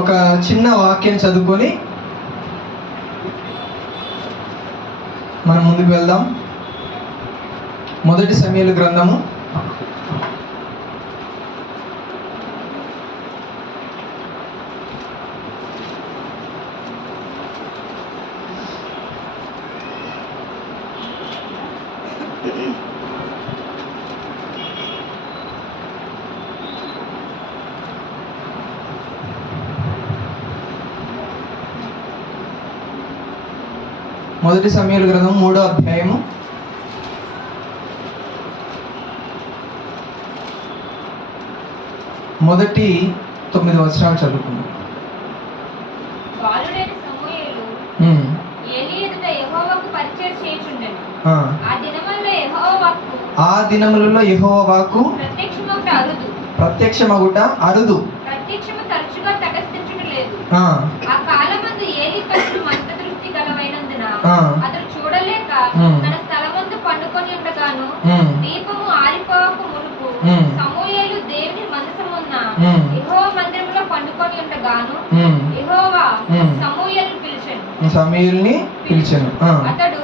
ఒక చిన్న వాక్యం చదువుకొని మనం ముందుకు వెళ్దాం. మొదటి సమూయేలు గ్రంథము 3వ అధ్యాయము 9 వచనాలు చదువుకుందాం. ఆ దినములలో యెహోవా వాక్కు ప్రత్యక్షమగుట అరుదు. అతడు చూడలేక తన స్థలమందు పండుకొని ఉండగాను దీపము ఆరిపోక మునుపు సమూయేలు దేవుని మందసమున్న యెహోవా మందిరములో పండుకొని ఉండగాను యెహోవా సమూయేలుని పిలిచెను. అతడు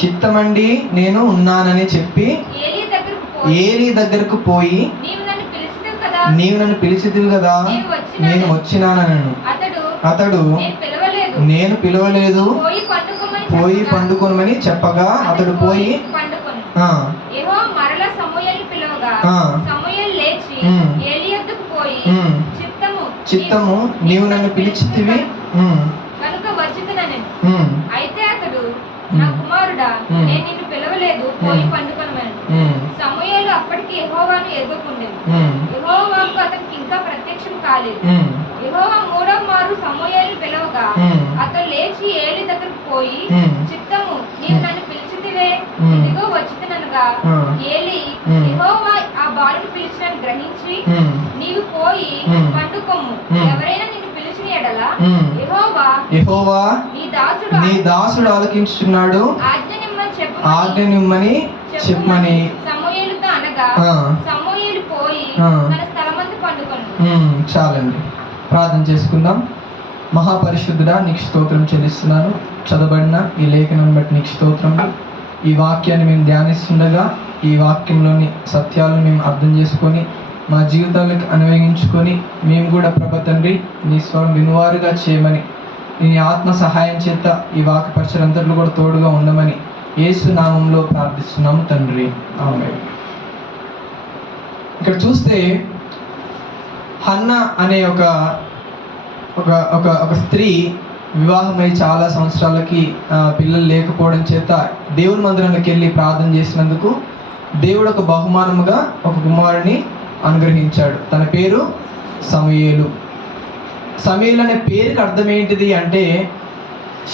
చిత్తమండి నేను ఉన్నానని చెప్పి ఏలీ దగ్గరకు పోయి నీవు నన్ను పిలిచితివి కదా, నేను వచ్చినానను. అతడు నేను పిలవలేదు, పోయి పండుకొనమని చెప్పగా అతడు పోయి చిత్తము నీవు నన్ను పిలిచితివి కనుక వచ్చుదనెను. అయితే అతడు నా కుమారుడా, నేను నిన్ను పిలవలేదు, పోయి పండుకొనమనెను. సమూయేలు అప్పటికి యెహోవాను ఎదుర్కొండెను. యెహోవాకు అతనికి ఇంకా ప్రత్యక్షం కాలేదు. యెహోవా 3వ మారు సమూయేలును పిలవగా అతడు లేచి ఏలీ దగ్గరకు పోయి చిత్తము నీవు నన్ను పిలిచితివే, ఇదిగో వచ్చుదనగా ఏలీ యెహోవా ఆ బాలుని పిలిచినని గ్రహించి నీవు పోయి పండుకొమ్ము, ఎవరైనా నిన్ను పిలిచిన ఎడల యెహోవా నీ దాసుడు ఆలకించుచున్నాడు, ఆజ్ఞ నిమ్మని చెప్పమని సమూయేలుతో అనగా సమూయేలు పోయి తన స్థలమందు పండుకొనెను. చాలండి, ప్రార్థన చేసుకుందాం. మహాపరిశుద్ధుడా, నీకు స్తోత్రం చెల్లిస్తున్నాను. చదవబడిన ఈ లేఖనం బట్టి నీకు స్తోత్రములు. ఈ వాక్యాన్ని మేము ధ్యానిస్తుండగా ఈ వాక్యంలోని సత్యాలను మేము అర్థం చేసుకొని మా జీవితాలకు అన్వయించుకొని మేము కూడా ప్రభు తండ్రి నీ స్వరం వినువారుగా చేయమని, నీ ఆత్మ సహాయం చేత ఈ వాక్య పరిచయంతట్లో కూడా తోడుగా ఉండమని యేసు నామంలో ప్రార్థిస్తున్నాము తండ్రి, ఆమేన్. ఇక్కడ చూస్తే హన్నా అనే ఒక స్త్రీ వివాహమై చాలా సంవత్సరాలకి పిల్లలు లేకపోవడం చేత దేవుని మందిరానికి వెళ్ళి ప్రార్థన చేసినందుకు దేవుడు ఒక బహుమానముగా ఒక కుమారుని అనుగ్రహించాడు. తన పేరు సమూయేలు. సమూయేలు అనే పేరుకి అర్థం ఏంటిది అంటే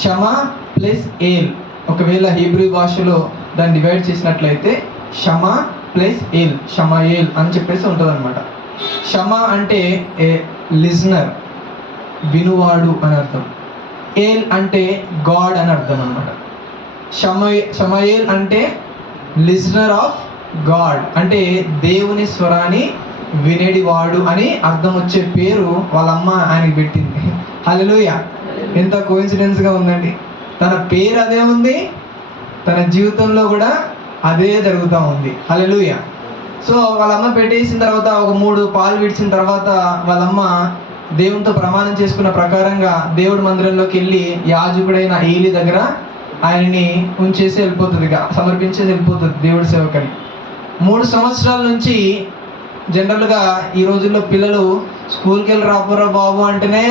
షమా ప్లస్ ఏల్. ఒకవేళ హీబ్రూ భాషలో దాన్ని డివైడ్ చేసినట్లయితే షమా ప్లస్ ఏల్, షమాయేల్ అని చెప్పేసి ఉంటుంది అనమాట. షమా అంటే లిజనర్, వినువాడు అని అర్థం. ఏల్ అంటే గాడ్ అని అర్థం అనమాట. షమాయేల్ అంటే లిజనర్ ఆఫ్ గాడ్, అంటే దేవుని స్వరాన్ని వినేడివాడు అని అర్థం వచ్చే పేరు వాళ్ళ అమ్మ ఆయనకి పెట్టింది. హల్లెలూయా! ఎంత కోఇన్సిడెన్స్గా ఉందండి. తన పేరు అదే ఉంది, తన జీవితంలో కూడా అదే జరుగుతూ ఉంది. హల్లెలూయా! సో వాళ్ళ అమ్మ పెట్టేసిన తర్వాత ఒక 3 పాలు విడిచిన తర్వాత వాళ్ళమ్మ దేవునితో ప్రమాణం చేసుకున్న ప్రకారంగా దేవుడి మందిరంలోకి వెళ్ళి యాజకుడైన ఏలీ దగ్గర ఆయనని ఉంచేసి వెళ్ళిపోతుంది, సమర్పించేసి వెళ్ళిపోతుంది దేవుడి సేవకని. 3 సంవత్సరాల నుంచి జనరల్గా ఈ రోజుల్లో పిల్లలు స్కూల్కి వెళ్ళి రాపోరా బాబు అంటేనే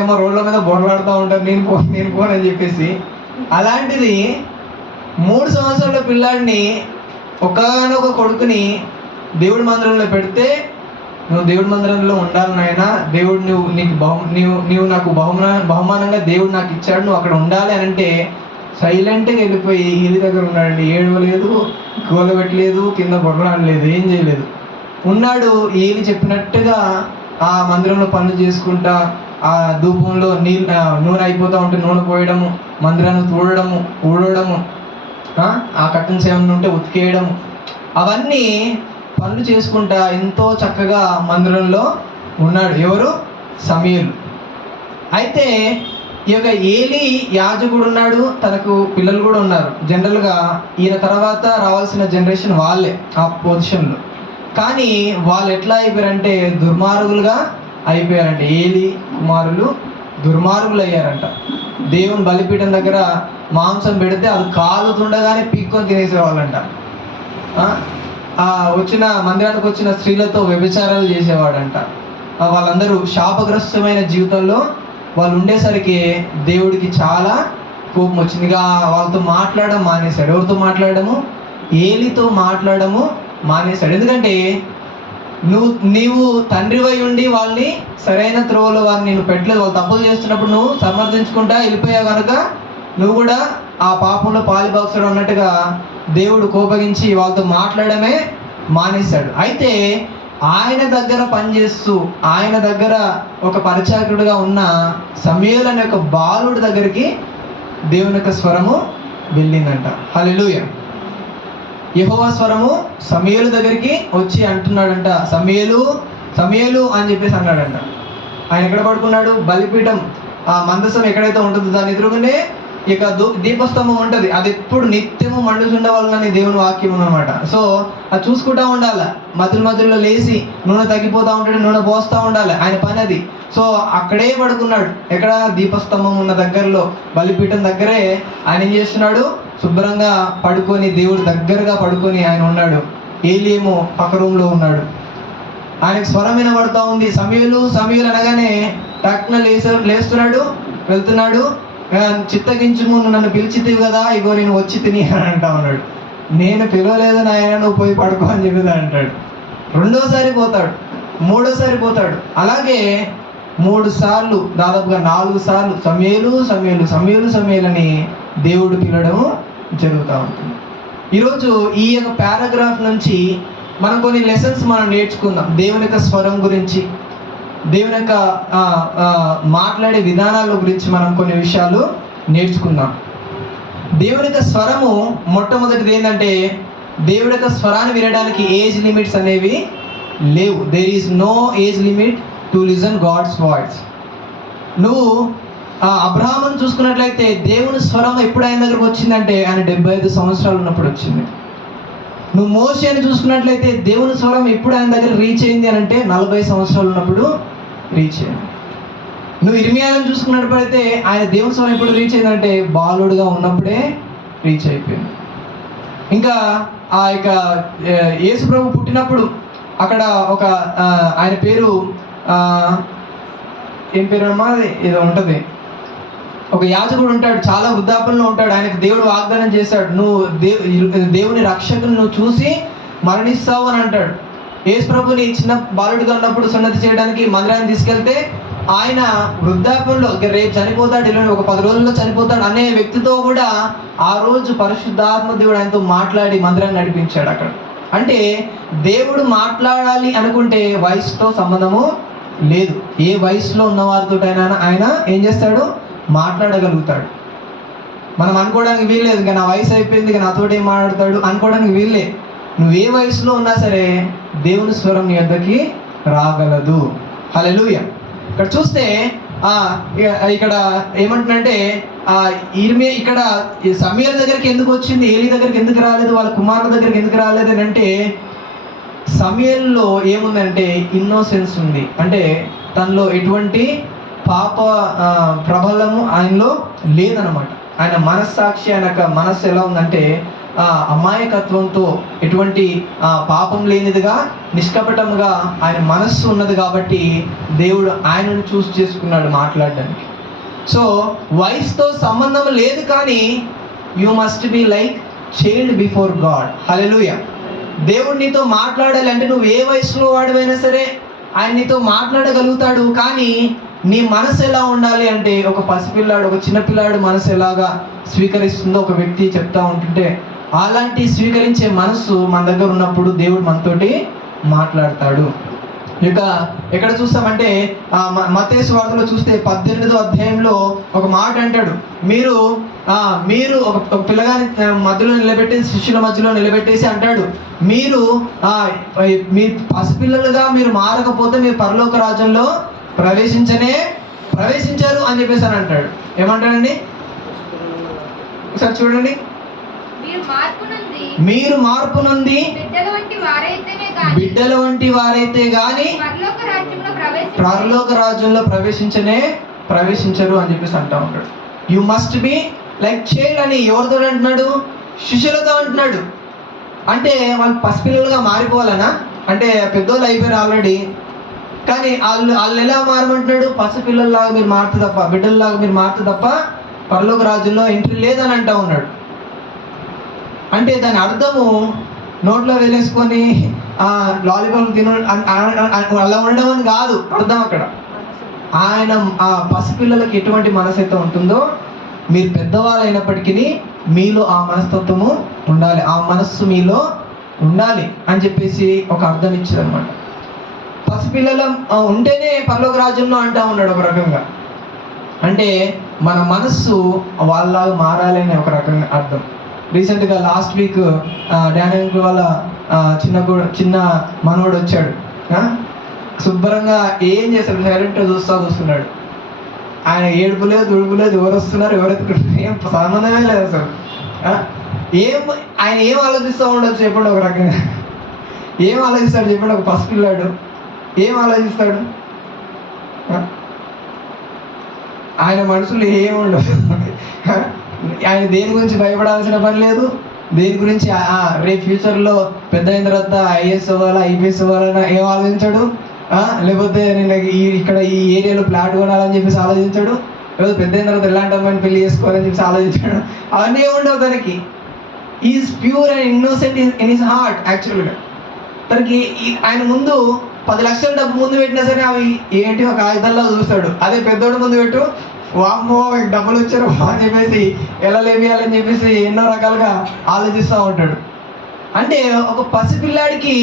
ఏమో రోడ్ల మీద బొరలాడుతూ ఉంటారు, నేను పోనని చెప్పేసి. అలాంటిది 3 సంవత్సరాల పిల్లాడిని, ఒకానొక కొడుకుని దేవుడి మందిరంలో పెడితే, నువ్వు దేవుడి మందిరంలో ఉండాలి నాయనా, దేవుడు నీవు నాకు బహుమానంగా దేవుడు నాకు ఇచ్చాడు, నువ్వు అక్కడ ఉండాలి అని అంటే సైలెంట్గా వెళ్ళిపోయి ఏలి దగ్గర ఉన్నాడండి. ఏడవలేదు, కూలబెట్టలేదు, కింద బొరలాడలేదు, ఏం చేయలేదు, ఉన్నాడు. ఏలి చెప్పినట్టుగా ఆ మందిరంలో పనులు చేసుకుంటా, ఆ ధూపంలో నూనె అయిపోతూ ఉంటే నూనె పోయడము, మందిరాన్ని తూడడము, ఊడడము, ఆ కట్టన్స్ ఏమన్నా ఉంటే ఉతికేయడము, అవన్నీ పనులు చేసుకుంటా ఎంతో చక్కగా మందిరంలో ఉన్నాడు. ఎవరు? సమూయేలు. అయితే ఈ యొక్క ఏలీ యాజకుడు ఉన్నాడు, తనకు పిల్లలు కూడా ఉన్నారు. జనరల్గా ఈయన తర్వాత రావాల్సిన జనరేషన్ వాళ్ళే ఆ పొజిషన్లో. కానీ వాళ్ళు ఎట్లా అయిపోయారంటే దుర్మార్గులుగా అయిపోయారంట. ఏలీ కుమారులు దుర్మార్గులు అయ్యారంట. దేవుని బలిపీఠం దగ్గర మాంసం పెడితే అది కాలుతుండగానే పీక్కొని తినేసేవాళ్ళంట. వచ్చిన మందిరానికి వచ్చిన స్త్రీలతో వ్యభిచారాలు చేసేవాడంట. వాళ్ళందరూ శాపగ్రస్తమైన జీవితంలో వాళ్ళు ఉండేసరికి దేవుడికి చాలా కోపం వచ్చింది. ఇక వాళ్ళతో మాట్లాడడం మానేశాడు. ఎవరితో మాట్లాడము? ఏలితో మాట్లాడము మానేశాడు. ఎందుకంటే నీవు తండ్రివై ఉండి వాళ్ళని సరైన త్రోవలో వారిని నేను పెట్టలేదు, వాళ్ళు తప్పులు చేస్తున్నప్పుడు నువ్వు సమర్థించుకుంటా వెళ్ళిపోయావు కనుక నువ్వు కూడా ఆ పాపంలో పాలిభాగస్తుడు అన్నట్టుగా దేవుడు కోపగించి వాళ్ళతో మాట్లాడమే మానేశాడు. అయితే ఆయన దగ్గర పనిచేస్తూ ఆయన దగ్గర ఒక పరిచారకుడిగా ఉన్న సమూయేలు అనే ఒక బాలుడి దగ్గరికి దేవుని యొక్క స్వరము వెళ్ళిందంట. హల్లెలూయా. యెహోవా స్వరము సమూయేలు దగ్గరికి వచ్చి అంటున్నాడంట, సమూయేలు సమూయేలు అని చెప్పేసి అన్నాడంట. ఆయన ఎక్కడ పడుకున్నాడు? బలిపీఠం ఆ మందసం ఎక్కడైతే ఉంటుందో దాని ఎదురుగానే ఇక దీపస్తంభం ఉంటుంది. అది ఎప్పుడు నిత్యము మండుచుండవాలని దేవుని వాక్యం ఉందన్నమాట. సో అది చూసుకుంటా ఉండాలి. మధ్యలో లేచి నూనె తగ్గిపోతూ ఉంటాడు, నూనె పోస్తూ ఉండాలి, ఆయన పని అది. సో అక్కడే పడుకున్నాడు. ఎక్కడ? దీపస్తంభం ఉన్న దగ్గరలో, బలిపీఠం దగ్గరే ఆయన ఏం చేస్తున్నాడు? శుభ్రంగా పడుకొని దేవుడి దగ్గరగా పడుకొని ఆయన ఉన్నాడు. ఏలీ ఏమో పక్క రూమ్లో ఉన్నాడు. ఆయనకు స్వరం వినబడుతూ ఉంది, సమూయేలు సమూయేలు అనగానే టక్కున లేస్తున్నాడు, వెళ్తున్నాడు. చిత్తగించుము, నన్ను పిలిచితివి కదా, ఇగో నేను వచ్చి తిని అని అంటా ఉన్నాడు. నేను పిలవలేదు నాయన, నువ్వు పోయి పడుకో అని చెప్పేది అంటాడు. రెండోసారి పోతాడు, మూడోసారి పోతాడు. అలాగే 3 సార్లు, దాదాపుగా 4 సార్లు సమూయేలు సమూయేలు సమూయేలు సమూయేలు అని దేవుడు పిలవడం జరుగుతూ ఉంటుంది. ఈరోజు ఈ యొక్క పారాగ్రాఫ్ నుంచి మనం కొన్ని లెసన్స్ మనం నేర్చుకుందాం. దేవుని యొక్క స్వరం గురించి, దేవుని యొక్క మాట్లాడే విధానాల గురించి మనం కొన్ని విషయాలు నేర్చుకుందాం. దేవుని యొక్క స్వరము మొట్టమొదటిది ఏంటంటే, దేవుడి యొక్క స్వరాన్ని వినడానికి ఏజ్ లిమిట్స్ అనేవి లేవు. There is no age limit to listen God's voice. నువ్వు అబ్రహామును చూసుకున్నట్లయితే దేవుని స్వరం ఎప్పుడు ఆయన దగ్గరకు వచ్చిందంటే ఆయన 75 సంవత్సరాలు ఉన్నప్పుడు వచ్చింది. నువ్వు మోషేని చూసుకున్నట్లయితే దేవుని స్వరం ఎప్పుడు ఆయన దగ్గర రీచ్ అయింది అని అంటే 40 సంవత్సరాలు ఉన్నప్పుడు రీచ్ అయింది. నువ్వు ఇర్మియాను చూసుకున్నట్లయితే ఆయన దేవుని స్వరం ఎప్పుడు రీచ్ అయిందంటే బాలుడుగా ఉన్నప్పుడే రీచ్ అయిపోయింది. ఇంకా ఆ యొక్క యేసు ప్రభు పుట్టినప్పుడు అక్కడ ఒక ఆయన పేరు ఏం పేరు అమ్మా, ఏదో ఉంటుంది, ఒక యాజకుడు ఉంటాడు, చాలా వృద్ధాపంలో ఉంటాడు. ఆయనకు దేవుడు వాగ్దానం చేశాడు, నువ్వు దేవుని రక్షకుని నువ్వు చూసి మరణిస్తావు అని అంటాడు. యేసు ప్రభుని చిన్న బాలుడిగా ఉన్నప్పుడు సున్నతి చేయడానికి మందిరాన్ని తీసుకెళ్తే ఆయన వృద్ధాపంలో రేపు చనిపోతాడు, ఒక 10 రోజుల్లో చనిపోతాడు అనే వ్యక్తితో కూడా ఆ రోజు పరిశుద్ధాత్మ దేవుడు ఆయనతో మాట్లాడి మందిరాన్ని నడిపించాడు అక్కడ. అంటే దేవుడు మాట్లాడాలి అనుకుంటే వయసుతో సంబంధము లేదు. ఏ వయసులో ఉన్న వారితోటైనా ఆయన ఏం చేస్తాడు? మాట్లాడగలుగుతాడు. మనం అనుకోవడానికి వీల్లేదు, ఇంకా నా వయసు అయిపోయింది, ఇక నాతోటి ఏం మాట్లాడతాడు అనుకోవడానికి వీల్లే. నువ్వు ఏ వయసులో ఉన్నా సరే దేవుని స్వరం నీ వద్దకి రాగలదు. హల్లెలూయా. ఇక్కడ చూస్తే ఇక్కడ ఏమంటున్నంటే ఇక్కడ సమూయేలు దగ్గరికి ఎందుకు వచ్చింది, ఏలీ దగ్గరికి ఎందుకు రాలేదు, వాళ్ళ కుమారుల దగ్గరికి ఎందుకు రాలేదు అని అంటే, సమూయేలులో ఏముందంటే ఇన్నోసెన్స్ ఉంది. అంటే తనలో ఎటువంటి పాప ప్రబలము ఆయనలో లేదనమాట. ఆయన మనస్సాక్షి, ఆయన మనస్సు ఎలా ఉందంటే అమాయకత్వంతో ఎటువంటి పాపం లేనిదిగా నిష్కపటముగా ఆయన మనస్సు ఉన్నది. కాబట్టి దేవుడు ఆయనను చూస్ చేసుకున్నాడు మాట్లాడడానికి. సో వయసుతో సంబంధం లేదు, కానీ you must be like child before God. Hallelujah. దేవుడు నీతో మాట్లాడాలి అంటే నువ్వు ఏ వయసులో వాడివైనా సరే ఆయన నీతో మాట్లాడగలుగుతాడు. కానీ నీ మనసు ఎలా ఉండాలి అంటే, ఒక పసిపిల్లాడు, ఒక చిన్నపిల్లాడు మనసు ఎలాగా స్వీకరిస్తుందో ఒక వ్యక్తి చెప్తా ఉంటుంటే, అలాంటి స్వీకరించే మనసు మన దగ్గర ఉన్నప్పుడు దేవుడు మనతోటి మాట్లాడతాడు. ఇక ఎక్కడ చూస్తామంటే మత్తయి సువార్తలో చూస్తే 18వ అధ్యాయంలో ఒక మాట అంటాడు, మీరు ఒక పిల్లగాని మధ్యలో నిలబెట్టేసి, శిష్యుల మధ్యలో నిలబెట్టేసి అంటాడు, మీరు మీ పసిపిల్లలుగా మీరు మారకపోతే మీరు పరలోక రాజ్యంలో ప్రవేశించారు అని చెప్పేసి అని అంటాడు. ఏమంటాడండి ఒకసారి చూడండి. మీరు మార్పు నొంది బిడ్డల వంటి వారైతే గాని పరలోక రాజ్యంలో ప్రవేశించరు అని చెప్పేసి అంటా ఉంటాడు. You must be like child అని ఎవరితో అంటున్నాడు? శిష్యులతో అంటున్నాడు. అంటే వాళ్ళు పసిపిల్లలుగా మారిపోవాలనా? అంటే పెద్దోళ్ళు అయిపోయారు ఆల్రెడీ, కానీ వాళ్ళు ఎలా మారమంటున్నాడు? పసిపిల్లల్లాగా మీరు మారుతూ తప్ప, బిడ్డల్లాగా మీరు మారుతూ తప్ప పరలోక రాజ్యంలో ఎంట్రీ లేదని అంటా ఉన్నాడు. అంటే దాని అర్థము నోట్లో వేలేసుకొని లాలీపాప్ అలా ఉండడం అని కాదు అర్థం. అక్కడ ఆయన ఆ పసిపిల్లలకి ఎటువంటి మనసైతే ఉంటుందో, మీరు పెద్దవాళ్ళు అయినప్పటికీ మీలో ఆ మనస్తత్వము ఉండాలి, ఆ మనస్సు మీలో ఉండాలి అని చెప్పేసి ఒక అర్థం ఇచ్చారనమాట. పసిపిల్లల ఉంటేనే పరలోక రాజ్యంలో అంటా ఉన్నాడు ఒక రకంగా. అంటే మన మనస్సు వాళ్ళలాగా మారాలి అని ఒక రకంగా అర్థం. రీసెంట్గా లాస్ట్ వీక్ డానియల్ వాళ్ళ చిన్న మనవడు వచ్చాడు. శుభ్రంగా ఏం చేస్తాడు? సైలెంట్గా చూస్తున్నాడు. ఆయన ఏడుపు లేదు, దుడుపు లేదు, ఎవరు వస్తున్నారు ఎవరు ఎత్తుకుంటున్నారు ఏం సంబంధమే లేదు అసలు. ఆయన ఏం ఆలోచిస్తూ ఉండొచ్చు చెప్పండి ఒక రకంగా? ఏం ఆలోచిస్తాడు చెప్పండి? ఒక పసిపిల్లాడు ఏం ఆలోచిస్తాడు? ఆయన మనసులో ఏం ఉండదు. ఆయన దేని గురించి భయపడాల్సిన పని లేదు, దేని గురించి రేపు ఫ్యూచర్లో పెద్ద అయిన తర్వాత ఐఏఎస్ అవ్వాలా, ఐపీఎస్ అవ్వాలని ఏం ఆలోచించాడు? లేకపోతే నేను ఇక్కడ ఈ ఏరియాలో ఫ్లాట్ కొనాలని చెప్పేసి ఆలోచించాడు, లేకపోతే పెద్ద అయిన తర్వాత ఎలాంటి అమ్మాయిని పెళ్లి చేసుకోవాలని చెప్పేసి ఆలోచించాడు. అవన్నీ ఏముండవు తనకి. Is pure and innocent in his heart. యాక్చువల్గా తనకి ఆయన ముందు 10 లక్షల డబ్బు ముందు పెట్టినా సరే అవి ఏంటి ఒక కాగితాల్లో చూస్తాడు. అదే పెద్దోడు ముందు పెట్టు, వామ్మో డబ్బులు వచ్చారు అని చెప్పేసి ఎలా లేపియాలని చెప్పేసి ఎన్నో రకాలుగా ఆలోచిస్తూ ఉంటాడు. అంటే ఒక పసిపిల్లాడికి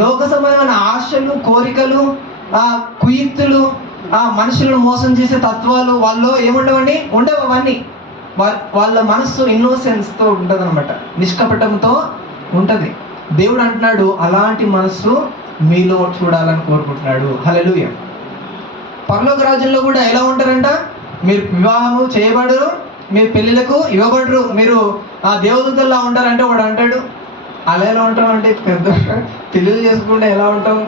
లోక సంబంధమైన ఆశలు, కోరికలు, కుయుక్తులు, మనుషులను మోసం చేసే తత్వాలు వాళ్ళు ఏముండవండి? ఉండవు. అవన్నీ వాళ్ళ మనస్సు ఇన్నోసెన్స్తో ఉంటుంది అనమాట, నిష్కపటంతో ఉంటుంది. దేవుడు అంటున్నాడు అలాంటి మనస్సు మీలో చూడాలని కోరుకుంటున్నాడు. హల్లెలూయా. పరలోక రాజ్యంలో కూడా ఎలా ఉంటారంట? మీరు వివాహము చేయబడరు, మీరు పెళ్ళిళ్ళకు ఇవ్వబడరు, మీరు దేవదూతల్లా ఉంటారంటే వాడు అంటాడు. అలా ఎలా ఉంటాం అంటే పెద్ద పెళ్ళిళ్ళు చేసుకుంటే ఎలా ఉంటాం?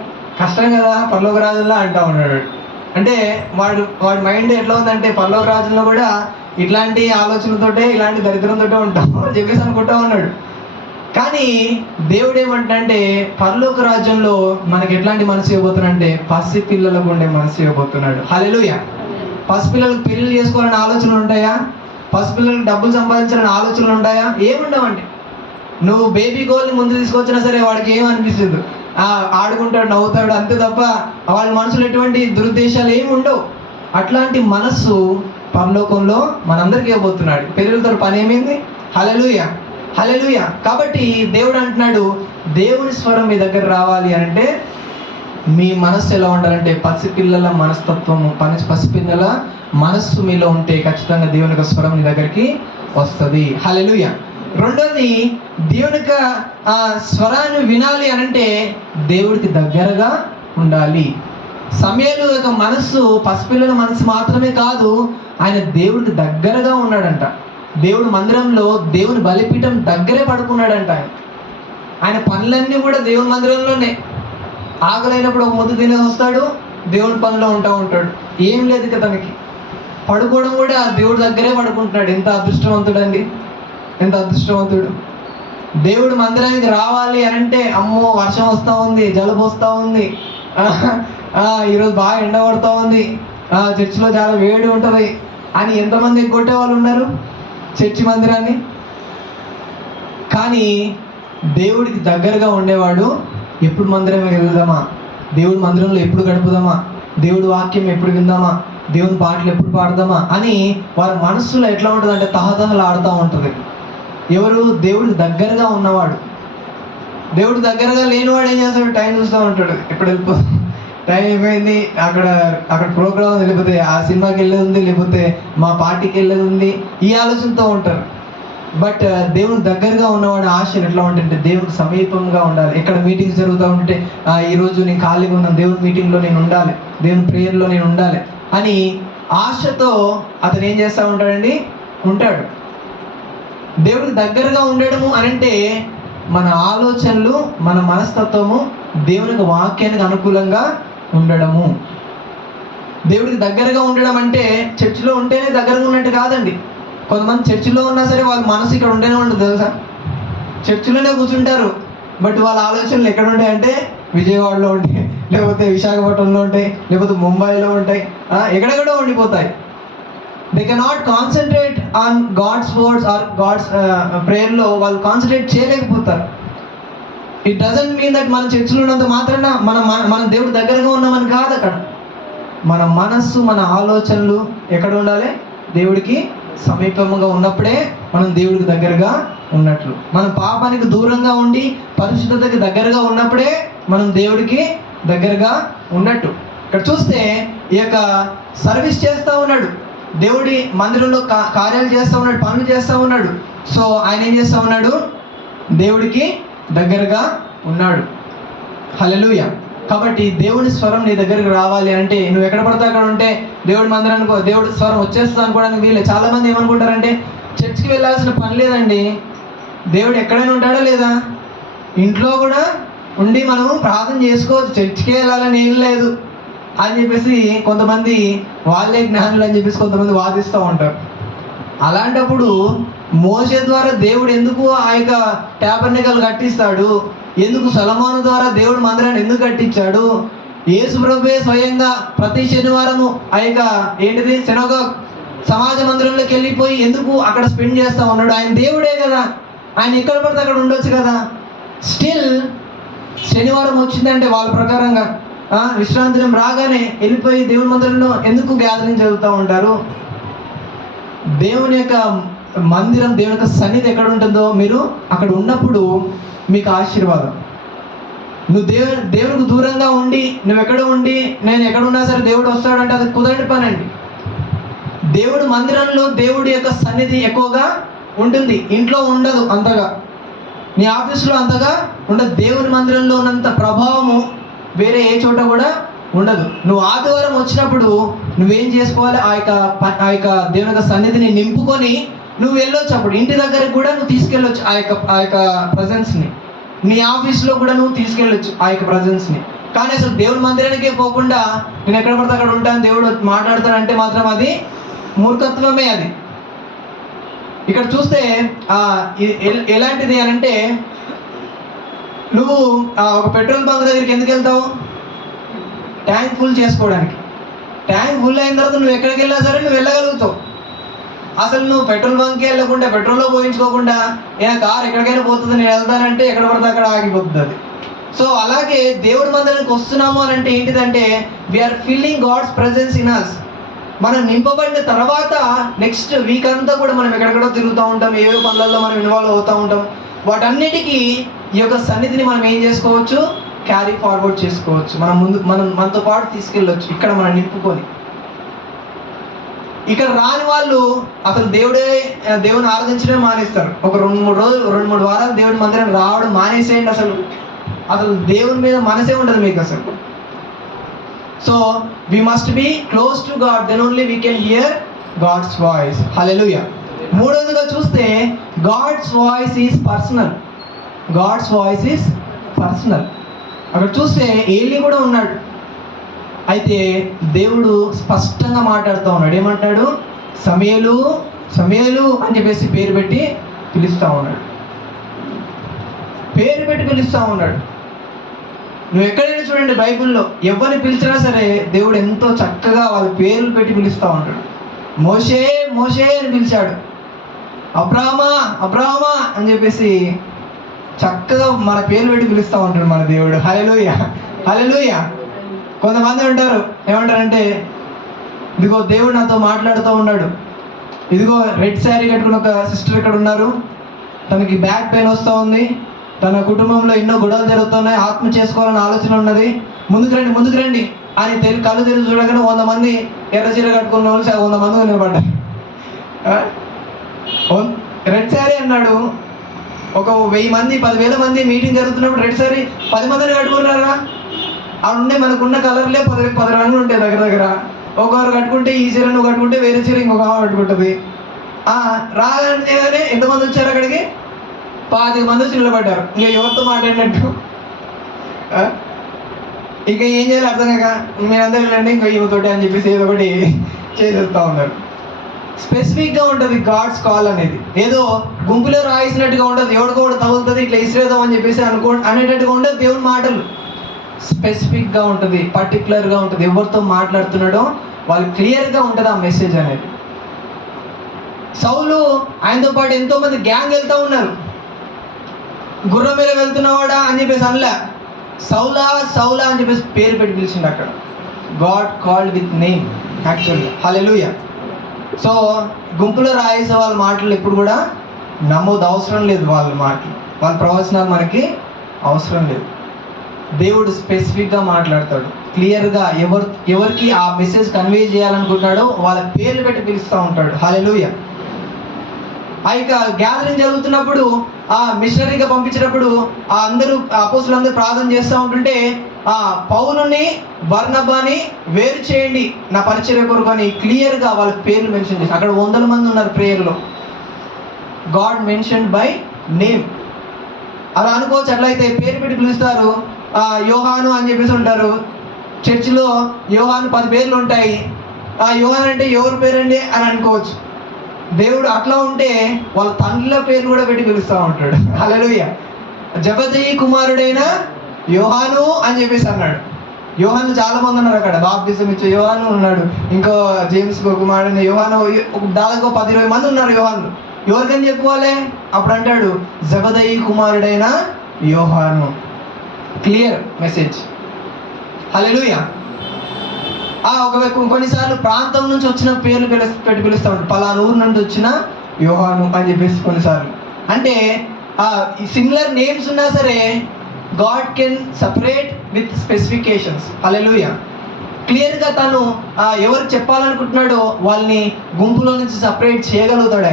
కష్టం కదా పరలోక రాజ్యంలో అంటా ఉన్నాడు. అంటే వాడి మైండ్ ఎట్లా ఉందంటే పరలోక రాజ్యంలో కూడా ఇట్లాంటి ఆలోచనలతోటే, ఇలాంటి దరిద్రంతో ఉంటాం అని చెప్పేసి అనుకుంటా ఉన్నాడు. కానీ దేవుడు ఏమంటే పరలోక రాజ్యంలో మనకి ఎట్లాంటి మనసు ఇవ్వబోతున్నాడంటే పసిపిల్లలకు ఉండే మనసు ఇవ్వబోతున్నాడు. హల్లెలూయా. పసిపిల్లలకు పెళ్లి చేసుకోవాలని ఆలోచనలు ఉంటాయా? పసిపిల్లలకు డబ్బులు సంపాదించాలని ఆలోచనలు ఉంటాయా? ఏముండవండి. నువ్వు బేబీ గోల్ని ముందు తీసుకొచ్చినా సరే వాడికి ఏమనిపిస్తుంది? ఆడుకుంటాడు, నవ్వుతాడు, అంతే తప్ప వాళ్ళ మనసులో ఎటువంటి దురుద్దేశాలు ఏమి ఉండవు. అట్లాంటి మనస్సు పరలోకంలో మనందరికీ ఇవ్వబోతున్నాడు. పెళ్ళిళ్ళతో పని ఏమైంది? హల్లెలూయా, హల్లెలూయా. కాబట్టి దేవుడు అంటున్నాడు దేవుని స్వరం మీ దగ్గర రావాలి అంటే మీ మనస్సు ఎలా ఉండాలంటే పసిపిల్లల మనస్తత్వము, పసిపిల్లల మనస్సు మీలో ఉంటే ఖచ్చితంగా దేవుని యొక్క స్వరం మీ దగ్గరికి వస్తుంది. హల్లెలూయా. రెండోది, దేవుని యొక్క స్వరాన్ని వినాలి అనంటే దేవుడికి దగ్గరగా ఉండాలి. సమూయేలు యొక్క మనస్సు పసిపిల్లల మనసు మాత్రమే కాదు, ఆయన దేవుడికి దగ్గరగా ఉన్నాడంట. దేవుడు మందిరంలో దేవుని బలిపీఠం దగ్గరే పడుకున్నాడంట. ఆయన పనులన్నీ కూడా దేవుని మందిరంలోనే. ఆకలైనప్పుడు ఒక ముద్ద తినేసి వస్తాడు, దేవుని పనిలో ఉంటాడు. ఏం లేదు ఇక తనకి. పడుకోవడం కూడా దేవుడి దగ్గరే పడుకుంటున్నాడు. ఎంత అదృష్టవంతుడండి, ఎంత అదృష్టవంతుడు. దేవుడు మందిరానికి రావాలి అనంటే అమ్మో వర్షం వస్తూ ఉంది, జలుబు వస్తూ ఉంది, ఈరోజు బాగా ఎండ పడుతూ ఉంది, చర్చిలో చాలా వేడి ఉంటుంది అని ఎంతమంది ఎగ్గొట్టే వాళ్ళు ఉన్నారు చర్చి మందిరాన్ని. కానీ దేవుడికి దగ్గరగా ఉండేవాడు ఎప్పుడు మందిరం వెళ్దామా, దేవుడి మందిరంలో ఎప్పుడు గడుపుదామా, దేవుడి వాక్యం ఎప్పుడు విందామా, దేవుని పాటలు ఎప్పుడు పాడదామా అని వారి మనస్సులో ఎట్లా ఉంటుంది అంటే తహతహలు ఆడుతూ ఉంటుంది. ఎవరు? దేవుడికి దగ్గరగా ఉన్నవాడు. దేవుడికి దగ్గరగా లేనివాడు ఏం చేస్తాడు? టైం చూస్తూ ఉంటాడు, ఎప్పుడు వెళ్ళిపోతాం టైం అయిపోయింది, అక్కడ ప్రోగ్రామ్ లేకపోతే ఆ సినిమాకి వెళ్ళేది ఉంది, లేకపోతే మా పార్టీకి వెళ్ళేది ఉంది, ఈ ఆలోచనతో ఉంటారు. బట్ దేవుని దగ్గరగా ఉన్నవాడి ఆశలు ఎట్లా ఉంటుంటే దేవునికి సమీపంగా ఉండాలి. ఎక్కడ మీటింగ్స్ జరుగుతూ ఉంటే ఈరోజు నేను ఖాళీగా ఉన్నాను, దేవుని మీటింగ్లో నేను ఉండాలి, దేవుని ప్రేయర్లో నేను ఉండాలి అని ఆశతో అతను ఏం చేస్తూ ఉంటాడు. దేవుడికి దగ్గరగా ఉండడము అని అంటే మన ఆలోచనలు, మన మనస్తత్వము దేవునికి వాక్యానికి అనుకూలంగా ఉండడము. దేవుడికి దగ్గరగా ఉండడం అంటే చర్చిలో ఉంటేనే దగ్గరగా ఉన్నట్టు కాదండి. కొంతమంది చర్చిలో ఉన్నా సరే వాళ్ళ మనసు ఇక్కడ ఉంటేనే ఉండదు తెలుసా. చర్చిలోనే కూర్చుంటారు, బట్ వాళ్ళ ఆలోచనలు ఎక్కడ ఉంటాయంటే విజయవాడలో ఉంటాయి, లేకపోతే విశాఖపట్నంలో ఉంటాయి, లేకపోతే ముంబైలో ఉంటాయి, ఎక్కడెక్కడో ఉండిపోతాయి. They cannot concentrate on God's words or God's ప్రేయర్లో వాళ్ళు కాన్సన్ట్రేట్ చేయలేకపోతారు. ఇట్ డజంట్ మీన్ దట్ మన చర్చిలో ఉన్నంత మాత్రాన మన దేవుడి దగ్గరగా ఉన్నామని కాదు. అక్కడ మన మనస్సు, మన ఆలోచనలు ఎక్కడ ఉండాలి? దేవుడికి సమీపంగా ఉన్నప్పుడే మనం దేవుడికి దగ్గరగా ఉన్నట్లు. మనం పాపానికి దూరంగా ఉండి పరిశుద్ధతకి దగ్గరగా ఉన్నప్పుడే మనం దేవుడికి దగ్గరగా ఉన్నట్టు. ఇక్కడ చూస్తే ఈ యొక్క సర్వీస్ చేస్తూ ఉన్నాడు, దేవుడి మందిరంలో కార్యాలు చేస్తూ ఉన్నాడు, పనులు చేస్తూ ఉన్నాడు. సో ఆయన ఏం చేస్తూ ఉన్నాడు? దేవుడికి దగ్గరగా ఉన్నాడు. హల్లెలూయా. కాబట్టి దేవుని స్వరం నీ దగ్గరికి రావాలి అంటే నువ్వు ఎక్కడ పడితే అక్కడ ఉంటే దేవుడి మందిరానికి దేవుడి స్వరం వచ్చేస్తుంది అనుకోవడానికి వీలే. చాలామంది ఏమనుకుంటారంటే చర్చికి వెళ్ళాల్సిన పని లేదండి, దేవుడు ఎక్కడైనా ఉంటాడా లేదా, ఇంట్లో కూడా ఉండి మనం ప్రార్థన చేసుకోవచ్చు, చర్చికి వెళ్ళాలని ఏం లేదు అని చెప్పేసి కొంతమంది వాళ్ళే జ్ఞానులు అని చెప్పేసి కొంతమంది వాదిస్తూ ఉంటారు. అలాంటప్పుడు మోషే ద్వారా దేవుడు ఎందుకు ఆ యొక్క ట్యాబర్నకల్ కట్టిస్తాడు? ఎందుకు సొలొమోను ద్వారా దేవుడు మందిరాన్ని ఎందుకు కట్టించాడు? యేసు ప్రభువే స్వయంగా ప్రతి శనివారము ఆ యొక్క సినగోగ్ సమాజ మందిరంలోకి వెళ్ళిపోయి ఎందుకు అక్కడ స్పెండ్ చేస్తూ ఉన్నాడు? ఆయన దేవుడే కదా, ఆయన ఎక్కడ పడితే అక్కడ ఉండొచ్చు కదా. స్టిల్ శనివారం వచ్చిందంటే వాళ్ళ ప్రకారంగా విశ్రాంతి దినం రాగానే వెళ్ళిపోయి దేవుని మందిరంలో ఎందుకు గ్యాదరింగ్ జరుగుతూ ఉంటారు? దేవుని యొక్క మందిరం, దేవుని యొక్క సన్నిధి ఎక్కడ ఉంటుందో మీరు అక్కడ ఉన్నప్పుడు మీకు ఆశీర్వాదం. నువ్వు దేవునికి దూరంగా ఉండి నువ్వు ఎక్కడ ఉండి నేను ఎక్కడున్నా సరే దేవుడు వస్తాడంటే అది కుదరని పని అండి. దేవుడు మందిరంలో దేవుడి యొక్క సన్నిధి ఎక్కువగా ఉంటుంది, ఇంట్లో ఉండదు అంతగా, నీ ఆఫీసులో అంతగా ఉండదు. దేవుని మందిరంలో ఉన్నంత ప్రభావము వేరే ఏ చోట కూడా ఉండదు. నువ్వు ఆదివారం వచ్చినప్పుడు నువ్వేం చేసుకోవాలి? ఆ యొక్క దేవుని యొక్క సన్నిధిని నింపుకొని నువ్వు వెళ్ళొచ్చు. అప్పుడు ఇంటి దగ్గరికి కూడా నువ్వు తీసుకెళ్ళొచ్చు ఆ యొక్క ప్రజెన్స్ని. నీ ఆఫీస్లో కూడా నువ్వు తీసుకెళ్ళొచ్చు ఆ యొక్క ప్రజెన్స్ని. కానీ అసలు దేవుని మందిరానికే పోకుండా నేను ఎక్కడ పడితే అక్కడ ఉంటాను, దేవుడు మాట్లాడతానంటే మాత్రం అది మూర్ఖత్వమే. అది ఇక్కడ చూస్తే ఎలాంటిది అని అంటే, నువ్వు ఒక పెట్రోల్ బంక్ దగ్గరికి ఎందుకు వెళ్తావు? ట్యాంక్ ఫుల్ చేసుకోవడానికి. ట్యాంక్ ఫుల్ అయిన తర్వాత నువ్వు ఎక్కడికి వెళ్ళినా సరే నువ్వు వెళ్ళగలుగుతావు. అసలు నువ్వు పెట్రోల్ బంక్కి వెళ్ళకుండా, పెట్రోల్లో పోయించుకోకుండా కార్ ఎక్కడికైనా పోతుంది నేను వెళ్తానంటే ఎక్కడ పడితే అక్కడ ఆగిపోతుంది అది. సో అలాగే దేవుడి మందిరానికి వస్తున్నాము అని అంటే ఏంటిదంటే we are feeling God's presence in us. మనం నింపబడిన తర్వాత నెక్స్ట్ వీక్ అంతా కూడా మనం ఎక్కడెక్కడో తిరుగుతూ ఉంటాం, ఏవో పనులలో మనం ఇన్వాల్వ్ అవుతూ ఉంటాం. వాటన్నిటికీ ఈ యొక్క సన్నిధిని మనం ఏం చేసుకోవచ్చు? క్యారీ ఫార్వర్డ్ చేసుకోవచ్చు. మనతో పాటు తీసుకెళ్ళొచ్చు. ఇక్కడ మనం నింపుకొని ఇక్కడ రాని వాళ్ళు అసలు దేవుని ఆరాధించడమే మానేస్తారు. ఒక 2-3 వారాలు దేవుని మందిరం రావడం మానేసేయండి. అసలు దేవుని మీద మనసే ఉండదు మీకు అసలు. So we must be close to God, then only we can hear God's voice. Hallelujah. మూడోదిగా చూస్తే God's voice is personal. God's voice is personal. అక్కడ చూస్తే ఏలీ కూడా ఉన్నాడు. అయితే దేవుడు స్పష్టంగా మాట్లాడుతూ ఉన్నాడు. ఏమంటాడు? సమూయేలు సమూయేలు అని చెప్పేసి పేరు పెట్టి పిలుస్తూ ఉన్నాడు. పేరు పెట్టి పిలుస్తూ ఉన్నాడు. నువ్వు ఎక్కడైనా చూడండి బైబిల్లో ఎవరిని పిలిచినా సరే దేవుడు ఎంతో చక్కగా వాళ్ళ పేర్లు పెట్టి పిలుస్తూ ఉంటాడు. మోషే మోషే అని పిలిచాడు, అబ్రామా అబ్రామా అని చెప్పేసి చక్కగా మన పేర్లు పెట్టి పిలుస్తూ ఉంటాడు మన దేవుడు. హల్లెలూయా హల్లెలూయా. కొంతమంది ఉంటారు ఏమంటారంటే, ఇదిగో దేవుడు నాతో మాట్లాడుతూ ఉన్నాడు, ఇదిగో రెడ్ శారీ కట్టుకుని ఒక సిస్టర్ ఇక్కడ ఉన్నారు, తనకి బ్యాక్ పెయిన్ వస్తూ ఉంది, తన కుటుంబంలో ఎన్నో గొడవలు జరుగుతున్నాయి, ఆత్మ చేసుకోవాలని ఆలోచన ఉన్నది, ముందుకు రండి అని కళ్ళు తెరిచి చూడగానే 100 మంది ఎర్ర చీర కట్టుకున్న వాళ్ళు 100 మంది నిలబడ్డారు. రెడ్ శారీ అన్నాడు. ఒక 1000 మంది 10,000 మంది మీటింగ్ జరుగుతున్నప్పుడు రెడ్ శారీ 10 మందిని కట్టుకున్నారా? అవి ఉండే మనకున్న కలర్లే 10 రంగులు ఉంటాయి దగ్గర. ఒకరు కట్టుకుంటే ఈ చీర నువ్వు కట్టుకుంటే వేరే చీర ఇంకొక కట్టుకుంటుంది. రాగానే ఎంతమంది వచ్చారు అక్కడికి? 10 మంది వచ్చి నిలబడ్డారు. ఇంకా ఎవరితో మాట్లాడినట్టు, ఇక ఏం చేయాలి అర్థం కాక మీరందరూ రండి ఇంకా ఈమెతోటి అని చెప్పేసి ఏదో ఒకటి చేసేస్తూ ఉన్నారు. స్పెసిఫిక్గా ఉంటుంది గాడ్స్ కాల్ అనేది. ఏదో గుంపులో రాయిసినట్టుగా ఉంటుంది, ఎవడికోడు తగులుతుంది ఇట్లా ఇసిరేద్దాం అని చెప్పేసి అనేటట్టుగా ఉండదు. దేవుని మాటలు స్పెసిఫిక్గా ఉంటుంది, పర్టికులర్గా ఉంటుంది. ఎవరితో మాట్లాడుతున్నాడో వాళ్ళు క్లియర్గా ఉంటుంది ఆ మెసేజ్ అనేది. సౌలు ఆయనతో పాటు ఎంతో మంది గ్యాంగ్ వెళ్తూ ఉన్నారు. గుర్రం మీద వెళ్తున్నవాడా అని చెప్పేసి అనలే, సౌలా సౌలా అని చెప్పేసి పేరు పెట్టి పిలిచిండు అక్కడ. God called with name actually. Hallelujah. So గుంపులో రాయేసే వాళ్ళ మాటలు ఎప్పుడు కూడా నమ్మోదు, అవసరం లేదు. వాళ్ళ ప్రవచనాలు మనకి అవసరం లేదు. దేవుడు స్పెసిఫిక్గా మాట్లాడతాడు, క్లియర్గా ఎవరికి ఆ మెసేజ్ కన్వే చేయాలనుకుంటున్నాడో వాళ్ళ పేర్లు పెట్టి పిలుస్తూ ఉంటాడు. హల్లెలూయా. ఆ యొక్క గ్యాదరింగ్ జరుగుతున్నప్పుడు, ఆ మిషనరీగా పంపించినప్పుడు అందరూ అపోస్తులందరూ ప్రార్థన చేస్తూ ఉంటుంటే పౌలుని బర్నబాని వేరు చేయండి నా పరిచర్య కొరకు అని క్లియర్గా వాళ్ళ పేర్లు మెన్షన్ చేసి, అక్కడ 100 మంది ఉన్నారు ప్రేయర్లో. God mention by name. అలా అనుకోవచ్చు. అట్లయితే పేరు పెట్టి పిలుస్తారు. యోహాను అని చెప్పేసి ఉంటారు. చర్చిలో యోహాను 10 పేర్లు ఉంటాయి. యోహాన్ అంటే ఎవరి పేరండి అని అనుకోవచ్చు. దేవుడు అట్లా ఉంటే వాళ్ళ తండ్రుల పేర్లు కూడా పెట్టి పిలుస్తూ ఉంటాడు. హల్లెలూయా. జబదయి కుమారుడైన యోహాను అని చెప్పేసి అన్నాడు. యోహాను చాలా మంది ఉన్నారు అక్కడ. బాప్తిజం ఇచ్చే యోహాను ఉన్నాడు, ఇంకో జేమ్స్ కుమారుడైన యోహాను, దాదాపు 10-20 మంది ఉన్నారు యోహాను. ఎవరికని చెప్పుకోవాలి? అప్పుడు అంటాడు జబదయి కుమారుడైన యోహాను. Clear message. హల్లెలూయా. కొన్నిసార్లు ప్రాంతం నుంచి వచ్చిన పేర్లు పెట్టి పిలుస్తూ ఉంటాడు. పలానా ఊరు నుండి వచ్చిన యోహాను అని చెప్పేసి కొన్నిసార్లు. అంటే సిమిలర్ నేమ్స్ ఉన్నా సరే God can separate with specifications. Hallelujah. క్లియర్గా తను ఎవరు చెప్పాలనుకుంటున్నాడో వాళ్ళని గుంపులో నుంచి సపరేట్ చేయగలుగుతాడు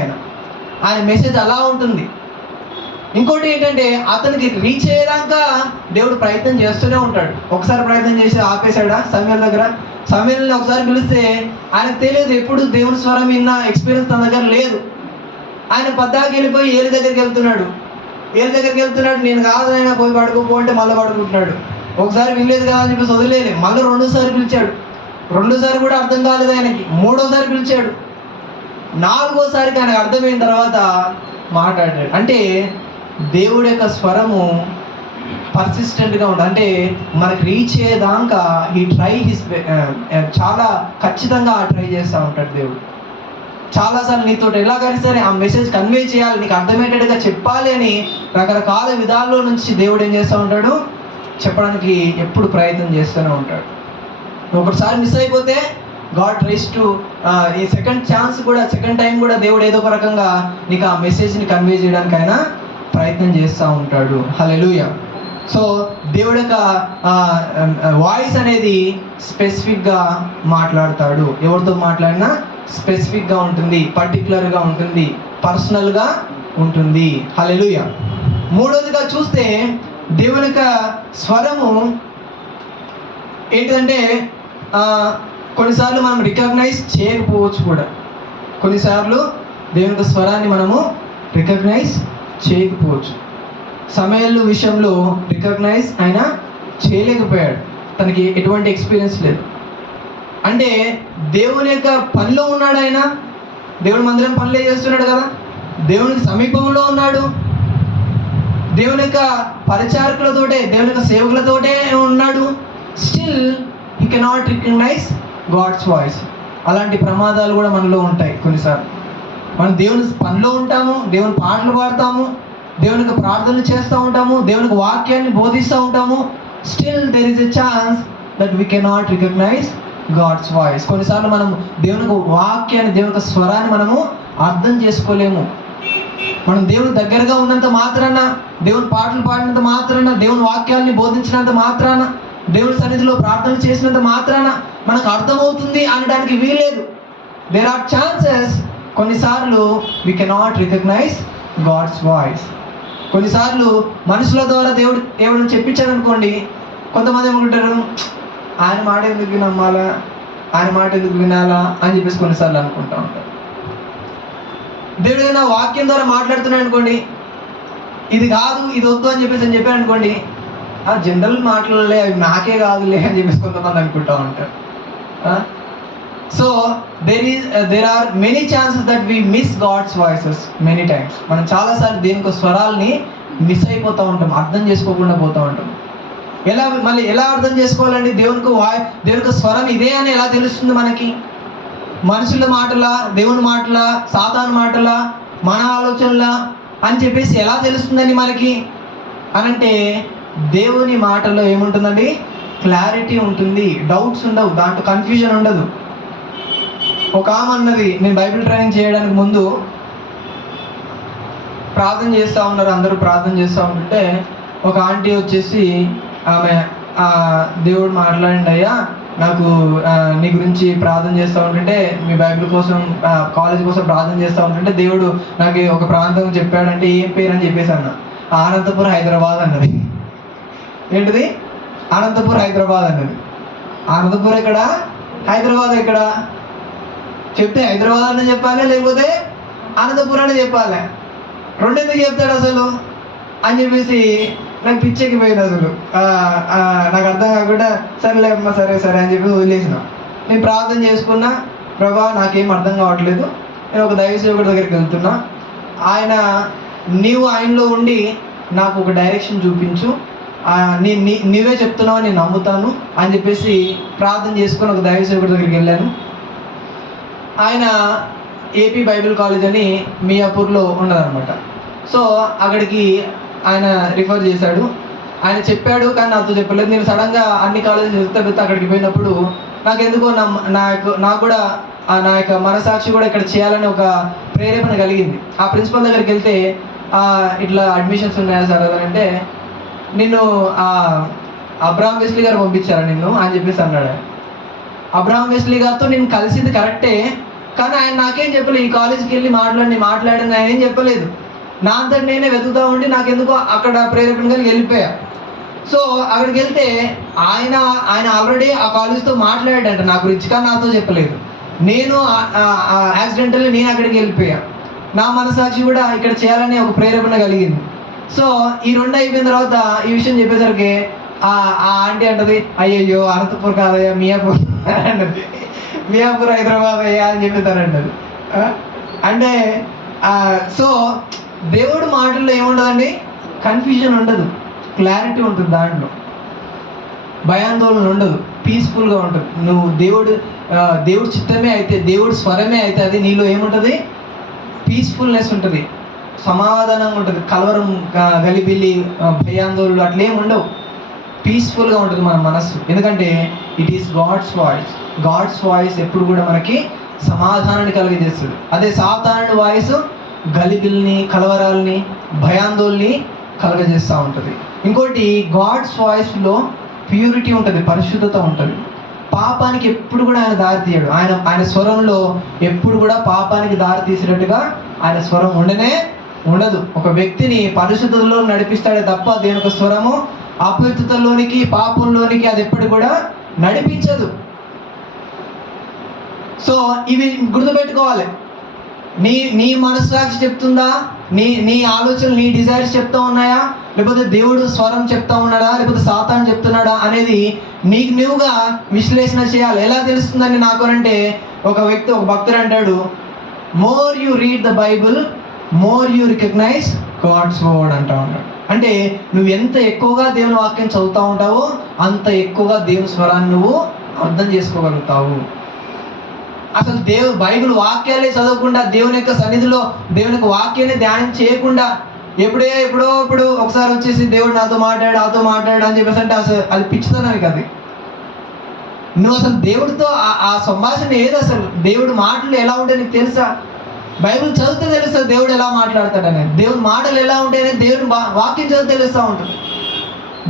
ఆయన మెసేజ్ అలా ఉంటుంది. ఇంకోటి ఏంటంటే అతనికి రీచ్ అయ్యేదాకా దేవుడు ప్రయత్నం చేస్తూనే ఉంటాడు. ఒకసారి ప్రయత్నం చేసి ఆపేశాడా సమూయేలు దగ్గర? సమూయేలుని ఒకసారి పిలిస్తే ఆయనకు తెలియదు, ఎప్పుడు దేవుని స్వరం విన్న ఎక్స్పీరియన్స్ తన దగ్గర లేదు. ఆయన పద్దాకి వెళ్ళిపోయి ఏలి దగ్గరికి వెళ్తున్నాడు. నేను కాదు ఆయన పోయి పడుకోపో అంటే మళ్ళీ పడుకుంటున్నాడు. ఒకసారి వినలేదు కదా అని చెప్పేసి వదిలేదు. మళ్ళీ 2సారి పిలిచాడు. 2సారి కూడా అర్థం కాలేదు ఆయనకి. 3వసారి పిలిచాడు. 4వసారికి ఆయనకు అర్థమైన తర్వాత మాట్లాడాడు. అంటే దేవుడి యొక్క స్వరము పర్సిస్టెంట్గా ఉంటుంది. అంటే మనకు రీచ్ అయ్యేదాకా చాలా ఖచ్చితంగా ట్రై చేస్తూ ఉంటాడు దేవుడు. చాలాసార్లు నీతో ఎలాగైనా సరే ఆ మెసేజ్ కన్వే చేయాలి, నీకు అర్థమయ్యేటట్టుగా చెప్పాలి అని రకరకాల విధాల్లో నుంచి దేవుడు ఏం చేస్తూ ఉంటాడు? చెప్పడానికి ఎప్పుడు ప్రయత్నం చేస్తూనే ఉంటాడు. ఒకసారి మిస్ అయిపోతే గాడ్ ట్రైస్ టు ఈ సెకండ్ టైం కూడా దేవుడు ఏదో ఒక రకంగా నీకు ఆ మెసేజ్ని కన్వే చేయడానికైనా ప్రయత్నం చేస్తూ ఉంటాడు. హల్లెలూయా. సో దేవుడి యొక్క వాయిస్ అనేది స్పెసిఫిక్గా మాట్లాడతాడు. ఎవరితో మాట్లాడినా స్పెసిఫిక్గా ఉంటుంది, పర్టికులర్గా ఉంటుంది, పర్సనల్గా ఉంటుంది. హల్లెలూయా. 3వదిగా చూస్తే దేవుని యొక్క స్వరము ఏంటంటే కొన్నిసార్లు మనం రికగ్నైజ్ చేయకపోవచ్చు కూడా. కొన్నిసార్లు దేవుని యొక్క స్వరాన్ని మనము రికగ్నైజ్ చేయకపోవచ్చు. సమూయేలు విషయంలో రికగ్నైజ్ ఆయన చేయలేకపోయాడు. తనకి ఎటువంటి ఎక్స్పీరియన్స్ లేదు. అంటే దేవుని యొక్క పనిలో ఉన్నాడు ఆయన. దేవుని మందిరం పనులే చేస్తున్నాడు కదా, దేవునికి సమీపంలో ఉన్నాడు. దేవుని యొక్క పరిచారకులతోటే, దేవుని యొక్క సేవకులతోటే ఉన్నాడు. Still he cannot recognise God's voice. అలాంటి ప్రమాదాలు కూడా మనలో ఉంటాయి. కొన్నిసార్లు మనం దేవుని పనిలో ఉంటాము, దేవుని పాటలు పాడతాము, దేవునికి ప్రార్థనలు చేస్తూ ఉంటాము, దేవునికి వాక్యాన్ని బోధిస్తూ ఉంటాము. Still there is a chance that we cannot recognise God's voice. కొన్నిసార్లు మనం దేవునికి వాక్యాన్ని, దేవుని స్వరాన్ని మనము అర్థం చేసుకోలేము. మనం దేవుని దగ్గరగా ఉన్నంత మాత్రాన, దేవుని పాటలు పాడినంత మాత్రాన, దేవుని వాక్యాన్ని బోధించినంత మాత్రాన, దేవుని సన్నిధిలో ప్రార్థన చేసినంత మాత్రాన మనకు అర్థమవుతుంది అనడానికి వీల్లేదు. దేర్ ఆర్ ఛాన్సెస్ కొన్నిసార్లు we cannot recognise God's voice. కొన్నిసార్లు మనుషుల ద్వారా దేవుడు చెప్పించాడు అనుకోండి, కొంతమంది ఏమనుకుంటారు, ఆయన మాట ఎందుకు నమ్మాలా, ఆయన మాట ఎందుకు వినాలా అని చెప్పేసి కొన్నిసార్లు అనుకుంటా ఉంటారు. దేవుడు ఏదైనా వాక్యం ద్వారా మాట్లాడుతున్నాడు అనుకోండి, ఇది కాదు ఇది వద్దు అని చెప్పాను అనుకోండి, ఆ జనరల్ మాటలే అవి నాకే కాదులే అని చెప్పేసి కొంతమంది అనుకుంటా ఉంటారు. So there are many chances that we miss God's voices many times. మనం చాలాసార్లు దేనికి స్వరాల్ని మిస్ అయిపోతూ ఉంటాం, అర్థం చేసుకోకుండా పోతూ ఉంటాం. ఎలా అర్థం చేసుకోవాలండి? దేవునికి స్వరం ఇదే అని ఎలా తెలుస్తుంది మనకి? మనుషుల మాటలా, దేవుని మాటలా, సాతాను మాటలా, మన ఆలోచనలా అని చెప్పేసి ఎలా తెలుస్తుందండి మనకి అనంటే, దేవుని మాటల్లో ఏముంటుందండి? క్లారిటీ ఉంటుంది, డౌట్స్ ఉండవు, దాంట్లో కన్ఫ్యూజన్ ఉండదు. ఒక ఆమె అన్నది, నేను బైబిల్ ట్రైనింగ్ చేయడానికి ముందు ప్రార్థన చేస్తూ ఉన్నారు, అందరూ ప్రార్థన చేస్తూ ఉంటుంటే ఒక ఆంటీ వచ్చేసి ఆమె, దేవుడు మాట్లాడండి అయ్యా, నాకు నీ గురించి ప్రార్థన చేస్తూ ఉంటుంటే, మీ బైబిల్ కోసం కాలేజ్ కోసం ప్రార్థన చేస్తూ ఉంటుంటే దేవుడు నాకు ఒక ప్రాంతం చెప్పాడంటే ఏం పేరు అని చెప్పేసి అన్న. అనంతపురం హైదరాబాద్ అన్నది. ఏంటిది? అనంతపురం హైదరాబాద్ అన్నది. అనంతపురం ఎక్కడ, హైదరాబాద్ ఎక్కడ? చెప్తే హైదరాబాద్ అని చెప్పాలి, లేకపోతే అనంతపురం అని చెప్పాలి. రెండెందుకు చెప్తాడు అసలు అని చెప్పేసి నాకు పిచ్చెక్కిపోయింది. అసలు నాకు అర్థం కాకుండా సరేలే అమ్మా, సరే అని చెప్పి వదిలేసిన. నేను ప్రార్థన చేసుకున్నా, ప్రభా నాకేం అర్థం కావట్లేదు, నేను ఒక దైవ సేవకుడి దగ్గరికి వెళ్తున్నా, నీవు ఆయనలో ఉండి నాకు ఒక డైరెక్షన్ చూపించు, నీవే చెప్తున్నావు నేను నమ్ముతాను అని చెప్పేసి ప్రార్థన చేసుకొని ఒక దైవ సేవకుడి దగ్గరికి వెళ్ళాను. ఆయన ఏపీ బైబిల్ కాలేజ్ అని మియాపూర్లో ఉన్నదనమాట. సో అక్కడికి ఆయన రిఫర్ చేశాడు, ఆయన చెప్పాడు, కానీ నాతో చెప్పలేదు. నేను సడన్గా అన్ని కాలేజెస్ వెళ్తే అక్కడికి పోయినప్పుడు నాకెందుకో నాకు కూడా నా యొక్క మనసాక్షి కూడా ఇక్కడ చేయాలని ఒక ప్రేరేపణ కలిగింది. ఆ ప్రిన్సిపల్ దగ్గరికి వెళ్తే ఇట్లా అడ్మిషన్స్ ఉన్నాయా సార్ అని అంటే, నిన్ను అబ్రహాం వెస్లీ గారు పంపించారా నిన్ను అని చెప్పేసి అన్నాడు. అబ్రహాం వెస్లీ గారితో నేను కలిసింది కరెక్టే, కానీ ఆయన నాకేం చెప్పలేదు, ఈ కాలేజీకి వెళ్ళి మాట్లాడిన ఆయన ఏం చెప్పలేదు. నా అంతటి నేనే వెతుకుతూ ఉండి నాకెందుకో అక్కడ ప్రేరేపణ కలిగి వెళ్ళిపోయా. సో అక్కడికి వెళ్తే ఆయన ఆల్రెడీ ఆ కాలేజ్తో మాట్లాడాడంట నా గురించి, కానీ నాతో చెప్పలేదు. నేను యాక్సిడెంటల్లీ నేను అక్కడికి వెళ్ళిపోయా. నా మనసాక్షి కూడా ఇక్కడ చేయాలని ఒక ప్రేరేపణ కలిగింది. సో ఈ రెండు అయిపోయిన తర్వాత ఈ విషయం చెప్పేసరికి ఆ ఆంటీ అంటది, అయ్యయ్యో అనంతపూర్ కాదయ్యా మియాపూర్ అంటది, మియాపూర్ హైదరాబాద్ అయ్యా అని చెప్పేసారంటది. అంటే సో దేవుడు మాటల్లో ఏముండదండి, కన్ఫ్యూజన్ ఉండదు, క్లారిటీ ఉంటుంది, దాంట్లో భయాందోళన ఉండదు, పీస్ఫుల్గా ఉంటుంది. నువ్వు దేవుడు చిత్తమే అయితే, దేవుడు స్వరమే అయితే అది నీలో ఏముంటుంది? పీస్ఫుల్నెస్ ఉంటుంది, సమాధానంగా ఉంటుంది, కలవరం గలిబిల్లి భయాందోళనలు అట్లా ఏమి ఉండవు. పీస్ఫుల్గా ఉంటుంది మన మనస్సు, ఎందుకంటే ఇట్ ఈస్ గాడ్స్ వాయిస్ ఎప్పుడు కూడా మనకి సమాధానాన్ని కలిగజేస్తుంది. అదే సాతానుడి వాయిస్ గలిబిల్ని, కలవరాల్ని, భయాందోళనని కలగజేస్తూ ఉంటుంది. ఇంకోటి, గాడ్స్ వాయిస్లో ప్యూరిటీ ఉంటుంది, పరిశుద్ధత ఉంటుంది. పాపానికి ఎప్పుడు కూడా ఆయన దారి తీయడు. ఆయన స్వరంలో ఎప్పుడు కూడా పాపానికి దారి తీసినట్టుగా ఆయన స్వరం ఉండదు. ఒక వ్యక్తిని పరిశుద్ధతలో నడిపిస్తాడే తప్ప దేని ఒక స్వరము అపవిత్రతలోనికి, పాపంలోనికి అది ఎప్పుడు కూడా నడిపించదు. సో ఇవి గుర్తుపెట్టుకోవాలి. నీ మనస్సాక్షి చెప్తుందా, నీ ఆలోచనలు, నీ డిజైర్స్ చెప్తా ఉన్నాయా, లేకపోతే దేవుడు స్వరం చెప్తా ఉన్నాడా, లేకపోతే సాతాను చెప్తున్నాడా అనేది నీకు నువ్వుగా విశ్లేషణ చేయాలి. ఎలా తెలుస్తుందని నాకు అంటే, ఒక భక్తుడు అంటాడు, more you read the Bible more you recognise God's word అంటా ఉన్నాడు. అంటే నువ్వు ఎంత ఎక్కువగా దేవుని వాక్యం చదువుతూ ఉంటావో అంత ఎక్కువగా దేవుని స్వరాన్ని నువ్వు అర్థం చేసుకోగలుగుతావు. అసలు బైబిల్ వాక్యాలే చదవకుండా, దేవుని యొక్క సన్నిధిలో దేవుని యొక్క వాక్యాన్ని ధ్యానం చేయకుండా, ఎప్పుడో ఒకసారి వచ్చేసి దేవుడు నాతో మాట్లాడు అని చెప్పేసి అంటే అసలు అది పిచ్చితనమే కదా. నువ్వు అసలు దేవుడితో ఆ సంభాషణ ఏది? అసలు దేవుడు మాటలు ఎలా ఉంటాయి నీకు తెలుసా? బైబిల్ చదివితే తెలుస్తుంది దేవుడు ఎలా మాట్లాడతాడని. దేవుని మాటలు ఎలా ఉంటాయని దేవుని వాక్యం చదివితే తెలుస్తూ ఉంటుంది.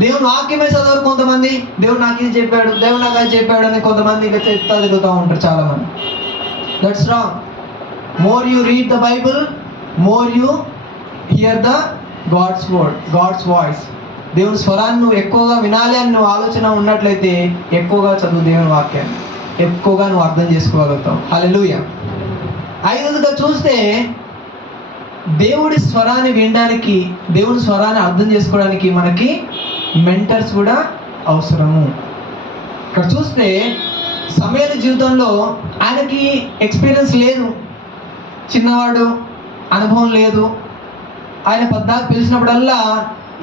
దేవుని వాక్యమే చదవరు కొంతమంది. దేవుడు నాకు ఇది చెప్పాడు, దేవుడు నాకు అది చెప్పాడు అని కొంతమంది ఇక చెప్తా తిరుగుతూ ఉంటారు చాలామంది. That's wrong. More you read the Bible, more you hear the God's word, God's voice. దేవుని స్వరాన్ని నువ్వు ఎక్కువగా వినాలి అని నువ్వు ఆలోచన ఉన్నట్లయితే ఎక్కువగా చదువు దేవుని వాక్యాన్ని, ఎక్కువగా నువ్వు అర్థం చేసుకోగలుగుతావు. హల్లెలూయా. ఐదవదిగా చూస్తే దేవుడి స్వరాన్ని వినడానికి, దేవుడి స్వరాన్ని అర్థం చేసుకోవడానికి మనకి మెంటర్స్ కూడా అవసరము. ఇక్కడ చూస్తే సమూయేలు జీవితంలో ఆయనకి ఎక్స్పీరియన్స్ లేదు, చిన్నవాడు, అనుభవం లేదు. ఆయన 14 పిలిచినప్పుడల్లా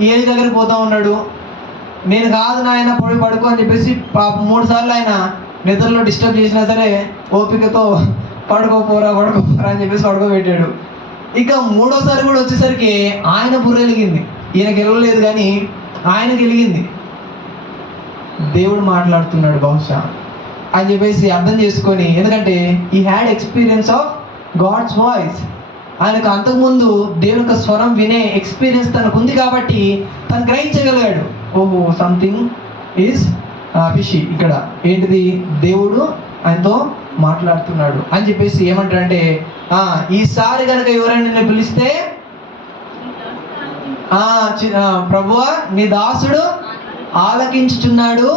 ఏలి దగ్గరికి పోతూ ఉన్నాడు. నేను కాదు నాయన పడుకో అని చెప్పేసి 3 సార్లు ఆయన నిద్రలో డిస్టర్బ్ చేసినా సరే ఓపికతో పడుకోపోరా అని చెప్పేసి పడుకోబెట్టాడు. ఇక 3వసారి కూడా వచ్చేసరికి ఆయన బుర్ర వెలిగింది. ఈయనకి వెళ్ళలేదు కానీ ఆయనకి వెలిగింది. దేవుడు మాట్లాడుతున్నాడు బహుశా అని చెప్పేసి అర్థం చేసుకొని, ఎందుకంటే he had experience of God's voice. ఆయనకు అంతకుముందు దేవుని యొక్క స్వరం వినే ఎక్స్పీరియన్స్ తనకు ఉంది కాబట్టి తను గ్రహించగలిగాడు. ఓహో, సంథింగ్ ఈజ్ ఫిషీ. ఇక్కడ ఏంటిది, దేవుడు ఆయనతో మాట్లాడుతున్నాడు అని చెప్పేసి ఏమంటాడంటే, ఈసారి కనుక ఎవరైనా నిన్ను పిలిస్తే ప్రభువా నీ దాసుడు ఆలకించుచున్నాడు,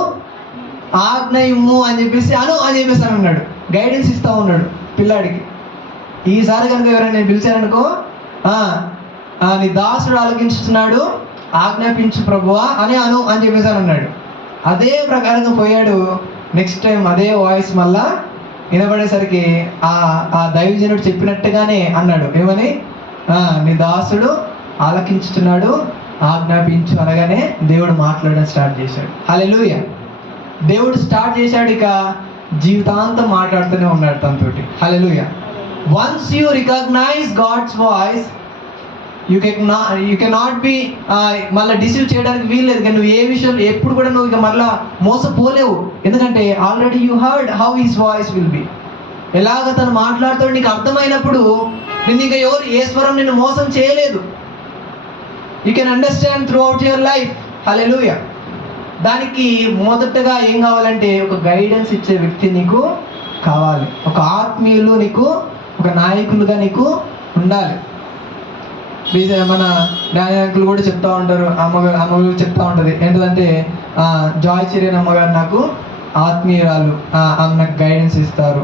ఆజ్ఞ ఇమ్ము అని చెప్పేసి అని చెప్పేసి అన్నాడు. గైడెన్స్ ఇస్తూ ఉన్నాడు పిల్లాడికి. ఈసారి కనుక ఎవరైనా నేను పిలిచారనుకో, నీ దాసుడు ఆలకించుతున్నాడు, ఆజ్ఞాపించు ప్రభువా అని చెప్పేసి అన్నాడు. అదే ప్రకారంగా పోయాడు. నెక్స్ట్ టైం అదే వాయిస్ మళ్ళా వినబడేసరికి ఆ దైవజనుడు చెప్పినట్టుగానే అన్నాడు. ఏమని, నీ దాసుడు ఆలకించుతున్నాడు, ఆజ్ఞాపించు అనగానే దేవుడు మాట్లాడడం స్టార్ట్ చేశాడు. హల్లెలూయా. దేవుడు స్టార్ట్ చేశాడు, ఇక జీవితాంతం మాట్లాడుతూనే ఉన్నాడు తనతోటి. Hallelujah. Once you recognise God's voice, you cannot be మళ్ళీ డిసీవ్ చేయడానికి వీల్లేదు. కానీ నువ్వు ఏ విషయంలో ఎప్పుడు కూడా నువ్వు ఇక మళ్ళీ మోసపోలేవు. ఎందుకంటే already you heard how his voice will be. ఎలాగ తను మాట్లాడుతాడు నీకు అర్థమైనప్పుడు నిన్ను ఇంకా ఎవరు ఏ స్వరం నిన్ను మోసం చేయలేదు. You can understand throughout your life. Hallelujah. దానికి మొదటగా ఏం కావాలంటే ఒక గైడెన్స్ ఇచ్చే వ్యక్తి నీకు కావాలి. ఒక ఆత్మీయులు నీకు, ఒక నాయకులుగా నీకు ఉండాలి. మన నాయకులు కూడా చెప్తా ఉంటారు, అమ్మగారు చెప్తా ఉంటుంది ఏంటంటే, జాయ్ చిరియన్ అమ్మగారు నాకు ఆత్మీయురాలు, ఆమె నాకు గైడెన్స్ ఇస్తారు.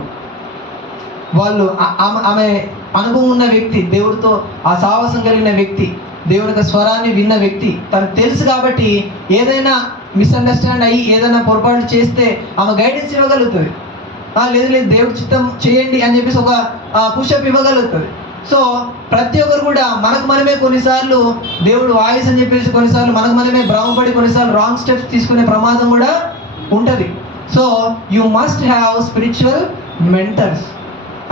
వాళ్ళు ఆమె అనుభవం ఉన్న వ్యక్తి, దేవుడితో ఆ సావాసం కలిగిన వ్యక్తి, దేవుని యొక్క స్వరాన్ని విన్న వ్యక్తి. తనకు తెలుసు కాబట్టి ఏదైనా మిస్అండర్స్టాండ్ అయ్యి ఏదైనా పొరపాటు చేస్తే ఆమె గైడెన్స్ ఇవ్వగలుగుతుంది. లేదు దేవుడి చిత్తం చేయండి అని చెప్పేసి ఒక పుషప్ ఇవ్వగలుగుతుంది. సో ప్రతి ఒక్కరు కూడా మనకు మనమే కొన్నిసార్లు దేవుడు వాయిస్ అని చెప్పేసి కొన్నిసార్లు మనకు మనమే భ్రమపడి కొన్నిసార్లు రాంగ్ స్టెప్స్ తీసుకునే ప్రమాదం కూడా ఉంటుంది. So you must have spiritual mentors.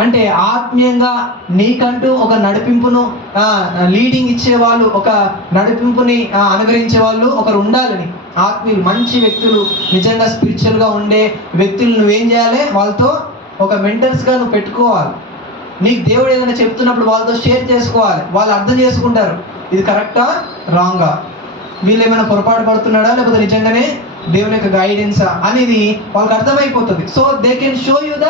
అంటే ఆత్మీయంగా నీకంటూ ఒక నడిపింపును లీడింగ్ ఇచ్చేవాళ్ళు, ఒక నడిపింపుని అనుగ్రహించే వాళ్ళు ఒకరు ఉండాలని. ఆత్మీయులు, మంచి వ్యక్తులు, నిజంగా స్పిరిచువల్గా ఉండే వ్యక్తులు నువ్వేం చేయాలి, వాళ్ళతో ఒక మెంటర్స్గా నువ్వు పెట్టుకోవాలి. నీకు దేవుడు ఏదైనా చెప్తున్నప్పుడు వాళ్ళతో షేర్ చేసుకోవాలి. వాళ్ళు అర్థం చేసుకుంటారు ఇది కరెక్టా రాంగా, వీళ్ళు ఏమైనా పొరపాటు పడుతున్నాడా లేకపోతే నిజంగానే దేవుని యొక్క గైడెన్సా అనేది వాళ్ళకి అర్థమైపోతుంది. So they can show you the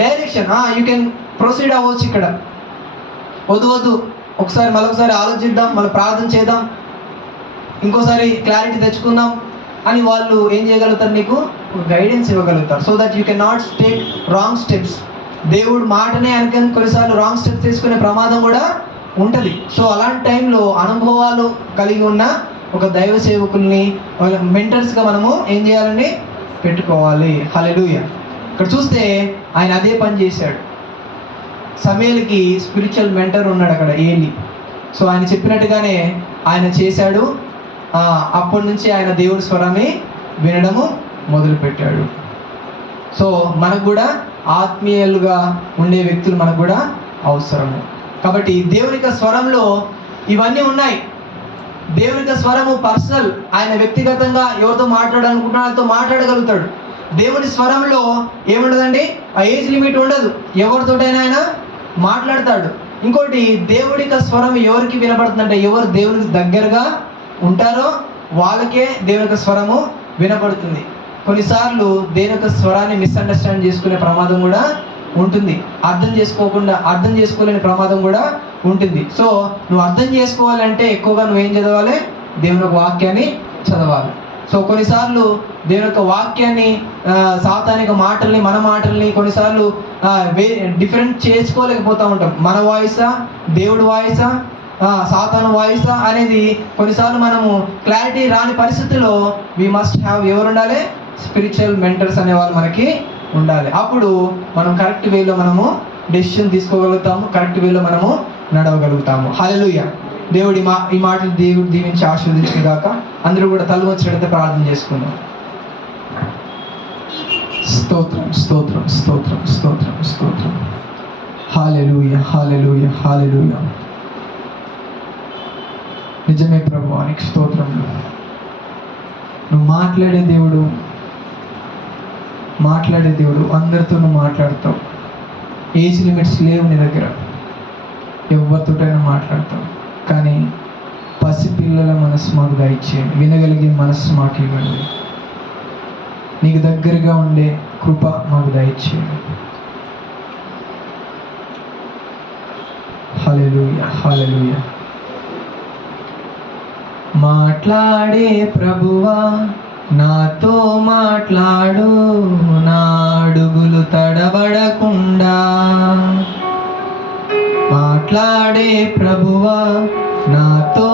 direction. You can proceed అవ్వచ్చు. ఇక్కడ వద్దు మరొకసారి ఆలోచిద్దాం, మళ్ళీ ప్రార్థన చేద్దాం, ఇంకోసారి క్లారిటీ తెచ్చుకుందాం అని వాళ్ళు ఏం చేయగలుగుతారు, నీకు గైడెన్స్ ఇవ్వగలుగుతారు. So that you can not take wrong steps. దేవుడు మాటనే అనుకుని కొన్నిసార్లు రాంగ్ స్టెప్స్ తీసుకునే ప్రమాదం కూడా ఉంటుంది. సో అలాంటి టైంలో అనుభవాలు కలిగి ఉన్న ఒక దైవ సేవకుల్ని మెంటర్స్గా మనము ఏం చేయాలని పెట్టుకోవాలి. హల్లెలూయా. ఇక్కడ చూస్తే ఆయన అదే పని చేశాడు. సమూయేలుకి స్పిరిచువల్ మెంటర్ ఉన్నాడు అక్కడ, ఏలి. సో ఆయన చెప్పినట్టుగానే ఆయన చేశాడు. అప్పటి నుంచి ఆయన దేవుడి స్వరాన్ని వినడము మొదలుపెట్టాడు. సో మనకు కూడా ఆత్మీయులుగా ఉండే వ్యక్తులు మనకు కూడా అవసరము. కాబట్టి దేవుని యొక్క స్వరంలో ఇవన్నీ ఉన్నాయి. దేవుని యొక్క స్వరము పర్సనల్. ఆయన వ్యక్తిగతంగా ఎవరితో మాట్లాడాలనుకుంటున్నా వాళ్ళతో మాట్లాడగలుగుతాడు. దేవుని స్వరంలో ఏముండదండి, ఆ ఏజ్ లిమిట్ ఉండదు. ఎవరితోటైనా ఆయన మాట్లాడతాడు. ఇంకోటి, దేవుడి యొక్క స్వరం ఎవరికి వినపడుతుందంటే ఎవరు దేవునికి దగ్గరగా ఉంటారో వాళ్ళకే దేవుని యొక్క స్వరము వినపడుతుంది. కొన్నిసార్లు దేవుని యొక్క స్వరాన్ని మిస్అండర్స్టాండ్ చేసుకునే ప్రమాదం కూడా ఉంటుంది. అర్థం చేసుకోలేని ప్రమాదం కూడా ఉంటుంది. సో నువ్వు అర్థం చేసుకోవాలంటే ఎక్కువగా నువ్వేం చదవాలి? దేవుని యొక్క వాక్యాన్ని చదవాలి. సో కొన్నిసార్లు దేవుని యొక్క వాక్యాన్ని, సాతానిక మాటల్ని, మన మాటల్ని కొన్నిసార్లు డిఫరెంట్ చేసుకోలేకపోతూ ఉంటాం. మన వాయిసా, దేవుడి వాయిసా, సాతాను వాయిసా అనేది కొన్నిసార్లు మనము క్లారిటీ రాని పరిస్థితిలో వి మస్ట్ హ్యావ్ ఎవరు ఉండాలి? స్పిరిచువల్ మెంటర్స్ అనేవాళ్ళు మనకి ఉండాలి. అప్పుడు మనం కరెక్ట్ వేలో మనము డెసిషన్ తీసుకోగలుగుతాము, కరెక్ట్ వేలో మనము నడవగలుగుతాము. హల్లెలూయా. దేవుడి ఈ మాటలు దేవుడు దీవించి ఆశీర్వదించుగాక. అందరూ కూడా తల వంచినట్లయితే ప్రార్థన చేసుకుందాం. స్తోత్రం, స్తోత్రం, స్తోత్రం, స్తోత్రం, స్తోత్రం. హల్లెలూయా, హల్లెలూయా, హల్లెలూయా. నిజమే ప్రభువా, నీకు స్తోత్రం. నువ్వు మాట్లాడే దేవుడు, అందరితో నువ్వు మాట్లాడతావు. ఏజ్ లిమిట్స్ లేవు నీ దగ్గర, ఎవరితోటైనా మాట్లాడతావు. కానీ పసిపిల్లల మనసు మాకు దయచేయండి, వినగలిగే మనసు మాకు ఇవ్వండి, నీకు దగ్గరగా ఉండే కృప మాకు దయచేయండి. హల్లెలూయా, హల్లెలూయా. మాట్లాడే ప్రభువా నాతో మాట్లాడు, నా అడుగులు తడబడకుండా. మాట్లాడే ప్రభువా నాతో